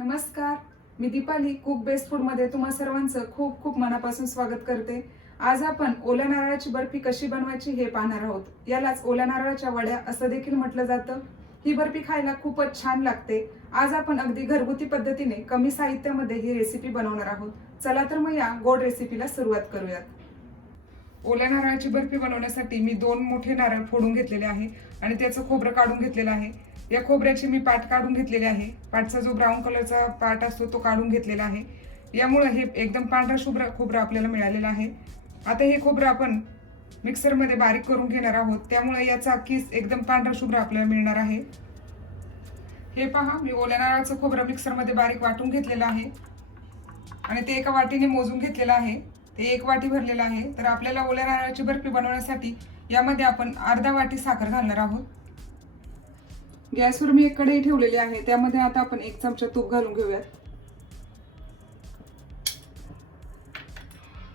नमस्कार, मी Deepali cook best food मध्ये तुम्हा सर्वांचं खूप खूप मनापासून स्वागत करते। आज आपण ओल्या नारळाची बर्फी कशी बनवायची हे पाहणार आहोत। यालाच ओल्या नारळाच्या वड्या असं देखील म्हटलं जातं। ही बर्फी खायला खूपच छान लागते। आज आपण अगदी घरगुती पद्धतीने कमी साहित्यामध्ये ही रेसिपी बनवणार आहोत। चला तर मग या गोड रेसिपीला सुरुवात करूयात। ओल्या नारळाची बर्फी बनवण्यासाठी मी 2 मोठे नारळ फोडून घेतलेले आहे आणि त्याचं खोबरं काढून घेतलेलं आहे। या खोबऱ्याची मी पाट काढून घेतलेली आहे। पाटचा जो ब्राऊन कलरचा पाट असतो तो काढून घेतलेला आहे। यामुळे हे एकदम पांढरा शुभ्र खोबरं आपल्याला मिळालेलं आहे। आता हे खोबरं आपण मिक्सर मध्ये बारीक करून घेणार आहोत, त्यामुळे याचा किस एकदम पांढरा शुभ्र आपल्याला मिळणार आहे। हे पहा, मी ओल्या नारळाचं खोबरं मिक्सर मध्ये बारीक वाटून घेतलेलं आहे आणि ते एका वाटीने मोजून घेतलेलं आहे। ते 1 वाटी भरलेलं आहे। तर आपल्याला ओल्या नारळाची बर्फी बनवण्यासाठी यामध्ये आपण अर्धा वाटी साखर घालणार आहोत। गॅसवर मी एक कढई ठेवलेली आहे, त्यामध्ये आता आपण 1 चमचा तूप घालून घेऊयात।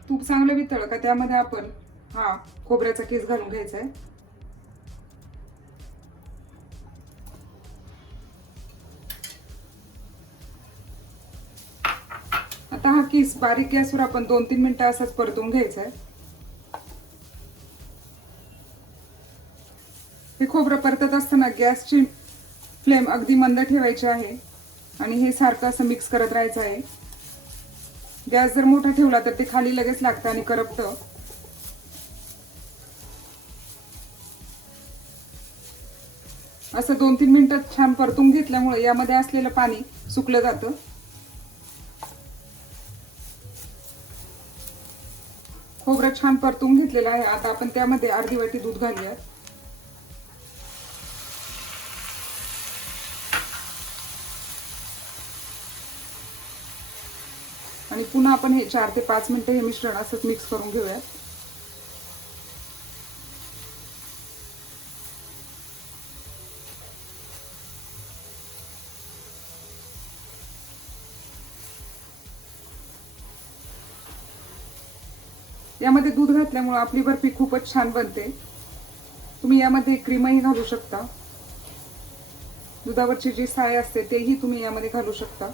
तूप चांगलं वितळलं का त्यामध्ये आपण खोबऱ्याचा किस घालून घ्यायचा आहे। आता हा किस बारीक गॅसवर आपण 2-3 मिनिटं असंच परतून घ्यायचा आहे। हे खोबरं परतत असताना गॅसची फ्लेम अगदी मंद ठेवायची आहे आणि हे सारखं असं मिक्स करत राहायचं आहे। गॅस जर मोठा ठेवला तर ते खाली लगेच लागतं आणि करपतं। असं 2-3 मिनिटं छान परतून घेतल्यामुळे यामध्ये असलेलं पाणी सुकलं जातं। खोबरं छान परतून घेतलेलं आहे। आता आपण त्यामध्ये अर्धी वाटी दूध घालूयात। आणि पुन्हा आपण हे 4 ते 5 मिनिटं हे मिश्रण असंच मिक्स करून घेऊयात। यामध्ये दूध घातल्यामुळे आपली बर्फी खूपच छान बनते। तुम्ही यामध्ये क्रीमही घालू शकता। दुधावरची जी साय असते तेही तुम्ही यामध्ये घालू शकता।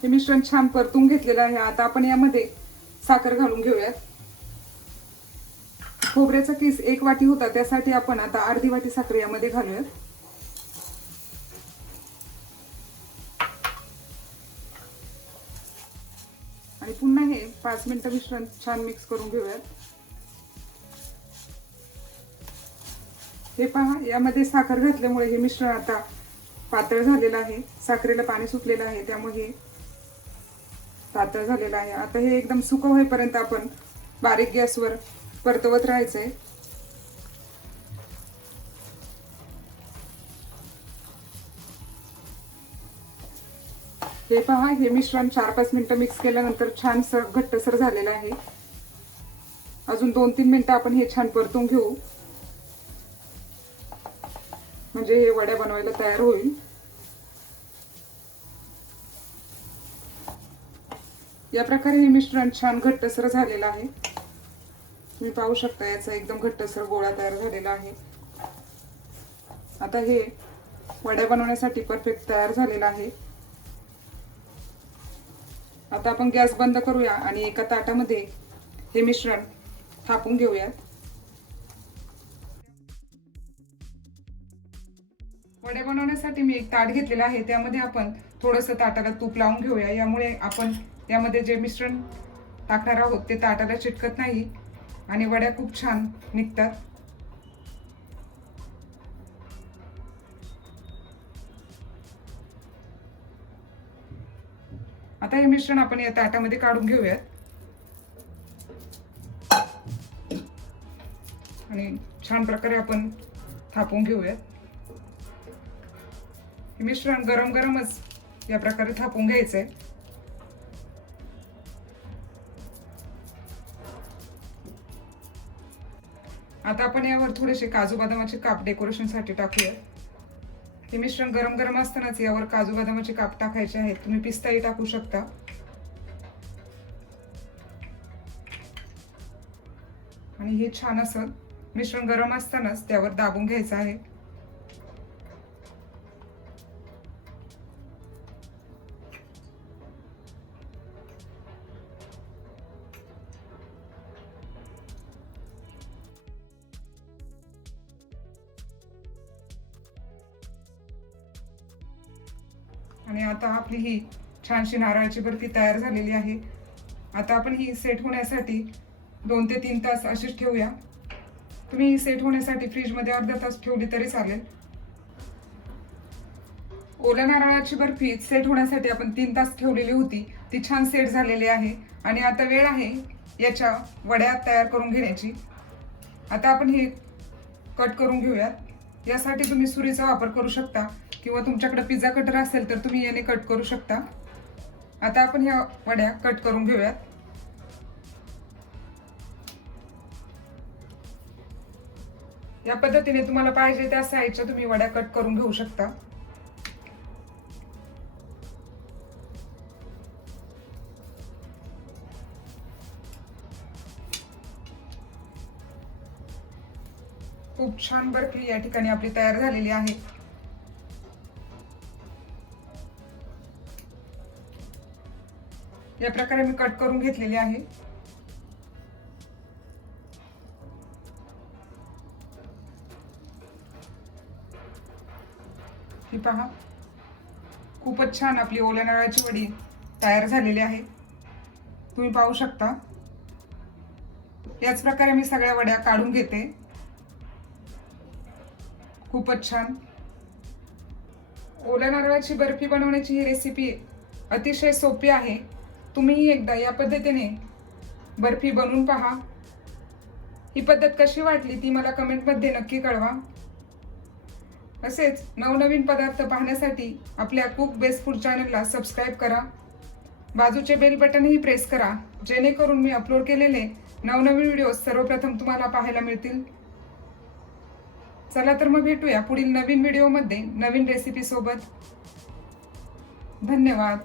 हे मिश्रण छान परतून घेतलेलं आहे। आता आपण यामध्ये साखर घालून घेऊयात। खोबऱ्याचा किस 1 वाटी होता, त्यासाठी आपण आता अर्धी वाटी साखर यामध्ये घालूयात। आणि पुन्हा हे 5 मिनिटं मिश्रण छान मिक्स करून घेऊयात। हे पहा, यामध्ये साखर घातल्यामुळे हे मिश्रण आता पातळ झालेलं आहे। साखरेला पाणी सुटलेलं आहे, त्यामुळे हे पातळ झालेलं आहे। आता हे एकदम सुकं होईपर्यंत आपण बारीक गॅसवर परतवत राहायचंय। हे पहा, हे मिश्रण 4-5 मिनिटं मिक्स केल्यानंतर छान घट्टसर झालेलं आहे। अजून 2-3 मिनिटं आपण हे छान परतून घेऊ, म्हणजे हे वड्या बनवायला तयार होईल। या प्रकारे हे मिश्रण छान घट्टसर झालेलं आहे। तुम्ही पाहू शकता याचा एकदम घट्टसर गोळा तयार झालेला आहे। आता हे वड्या बनवण्यासाठी परफेक्ट तयार झालेला आहे। आता आपण गॅस बंद करूया आणि एका ताटामध्ये हे मिश्रण थापून घेऊयात। वड्या बनवण्यासाठी मी एक ताट घेतलेला आहे, त्यामध्ये आपण थोडंसं ताटाला तूप लावून घेऊया। यामुळे आपण यामध्ये जे मिश्रण टाकणार आहोत ते ताटाला चिटकत नाही आणि वड्या खूप छान निघतात। आता हे मिश्रण आपण या ताटामध्ये काढून घेऊयात आणि छान प्रकारे आपण थापून घेऊयात। हे मिश्रण गरम गरमच या प्रकारे थापून घ्यायचंय। आता आपण यावर थोडेसे काजू बदामाचे काप डेकोरेशनसाठी टाकूया। हे मिश्रण गरम गरम असतानाच यावर काजू बदामाचे काप टाकायचे आहेत। तुम्ही पिस्ताही टाकू शकता। आणि हे छान असं मिश्रण गरम असतानाच त्यावर दाबून घ्यायचं आहे। आणि आता आपली ही छानशी नारळाची बर्फी तयार झालेली आहे. आता आपण ही सेट होण्यासाठी 2 ते 3 तास अशीच ठेवूया. तुम्ही ही सेट होण्यासाठी फ्रीजमध्ये अर्धा तास ठेवली तरी चालेल. ओल्या नारळाची बर्फी सेट होण्यासाठी आपण 3 तास ठेवलेली होती. ती छान सेट झालेली आहे आणि आता वेळ आहे याच्या वड्या तयार करून घेण्याची. आता आपण हे कट करून घेऊयात. यासाठी तुम्ही सुरीचा वापर करू शकता किंवा तुमच्याकडे पिझ्झा कटर असेल तर तुम्ही याने कट करू शकता. आता आपण ह्या वड्या कट करून घेऊयात. या पद्धतीने तुम्हाला पाहिजे त्या साईजच्या तुम्ही वड्या कट करून घेऊ शकता. खूप छान बर्फी या ठिकाणी आपली तयार झालेली आहे. या प्रकारे मी कट करून घेतलेली आहे. ही पहा, खूपच छान आपली ओल्या नारळाची वडी तयार झालेली आहे. तुम्ही पाहू शकता. याच प्रकारे मी सगळ्या वड्या काढून घेते. खूपच छान. ओल्या नारळाची बर्फी बनवण्याची ही रेसिपी अतिशय सोपी आहे. तुम्ही एकदा या पद्धतीने बर्फी बनवून पहा. ही पद्धत कशी वाटली ती मला कमेंटमध्ये नक्की कळवा. असेच नवनवीन पदार्थ पाहण्यासाठी आपल्या कुक बेस्ट फूड चॅनलला सबस्क्राईब करा. बाजूचे बेल बटनही प्रेस करा, जेणेकरून मी अपलोड केलेले नवनवीन व्हिडिओ सर्वप्रथम तुम्हाला पाहायला मिळतील. चला तर मग भेटूया पुढील नवीन व्हिडिओमध्ये नवीन रेसिपी सोबत. धन्यवाद.